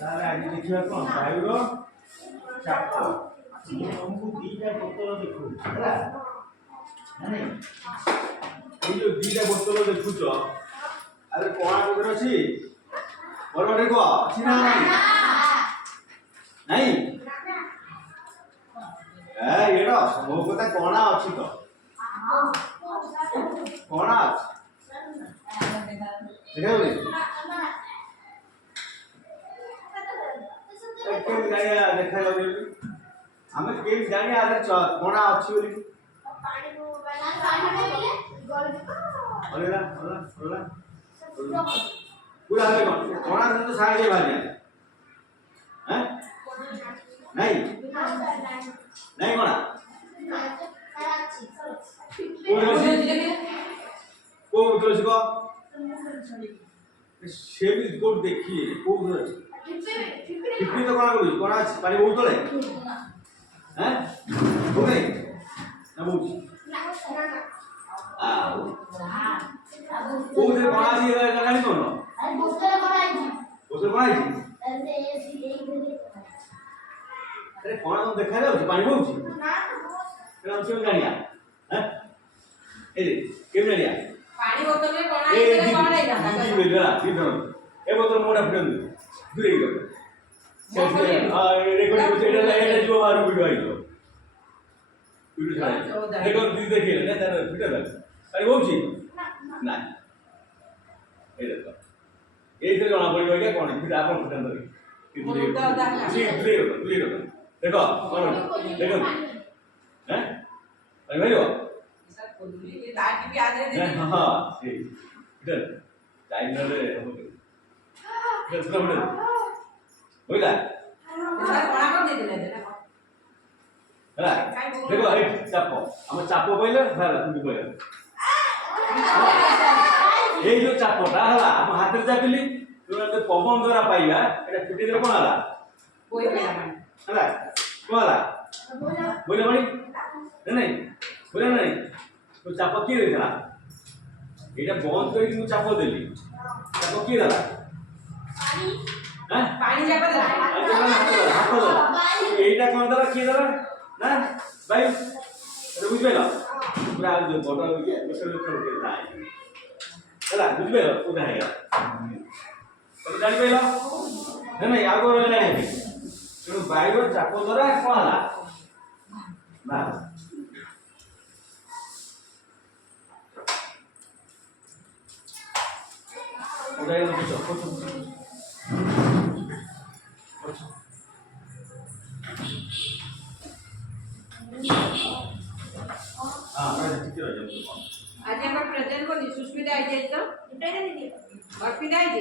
ତାହେଲେ ଆଜି ଦେଖିବା କ'ଣ ବାୟୁର ଚାପ। ମୁଁ ତମକୁ ଦିଟା ବୋତଲ ଦେଖୁଛି ହେଲା, ଏଇ ଯୋଉ ଦିଟା ବୋତଲ ଦେଖୁଛ ଆରେ କଣା କୋଉଠି ଅଛି? ବଡ଼ ବଡ଼ କୁହ ଅଛି ନା ନାହିଁ? ନାହିଁ ଏଇଟା ମୋ କଥା କଣା ଅଛି ତ, କଣା ଅଛି ଦେଖାଯାଉନି? କେମିତି ଜାଣିବା ଦେଖାଯାଉନି? ଆମେ କେମିତି ଜାଣିବା ଆରେ କଣା ଅଛି ବୋଲି? पूरा कोना तो सागे बाजे हैं नहीं नहीं कोना को तुलसी को सेवी को देखिए को टिप्पी तो कोना बोली कोना पानी बहुत तले हैं हो नहीं ना बोल कोउते बनाजी लगानी कोन अरे बोतल बनाई अरे कोन तो देखा जाउ पानी बोउची ना तो हम से गानिया हैं ए केम गानिया पानी बोतल में बनाई के बनाई जाता है ये बेला दीदो ए बोतल मोड़ा फिरन दूर ही गयो हां रेकॉर्ड को एटा जो मारू वीडियो आइलो वीडियो छाड़े देखो दी देखिए ना तार फिटा लग अरे बोउची ना ए देखो এইতে জনা পড়িব কি কোন ফিটা আপন ফিটা ধরি দুই দেখো কোন দেখো হ্যাঁ আরে ভাইও স্যার কোদুলি কে দাঁড়ি কি আদরে দে হ্যাঁ সেই ফিটা টাইম নলে হবে ফিটা ফিটা হইলা স্যার কোনা কর দে দিলে হ্যাঁ দেখো এই চাপো আমার চাপো কইলে হ্যাঁ তুমি কইলে এই যে চাপটা হলা আম হাতের চাপিলি তুরন্ত পবন দ্বারা পাইবা এটা ফিটি দেব কোন হলা কই পাইলা মানে হলা কোন হলা বইলা মানে নাই বইলা নাই তো চাপ কি দিলা এটা বন্ধ করে কিন্তু চাপ দিলি চাপ কি দিলা পানি হ্যাঁ পানি চাপ দিলা হাত দিলা এইটা কোন দ্বারা কি দিলা না ভাই এটা বুঝবে না পুরা যে বড় হয়ে বসে রইতে যায় ହେଲା ବୁଝିପାରିଲ କୋଉଟା ହେଇଗଲା ତମେ ଜାଣିପାରିଲ ନା ନାଇଁ ଆଉ କୋଉ ହେଲା ନାହିଁ ତେଣୁ ବାୟୁର ଚାପ ଦ୍ୱାରା କ'ଣ ହେଲା ନା କୋଉଟା ହେଇଗଲା ବୁଝ ठीक है आज यहाँ पर प्रेजेंट को सुष्मिता आई जाए तो और फिर आई जी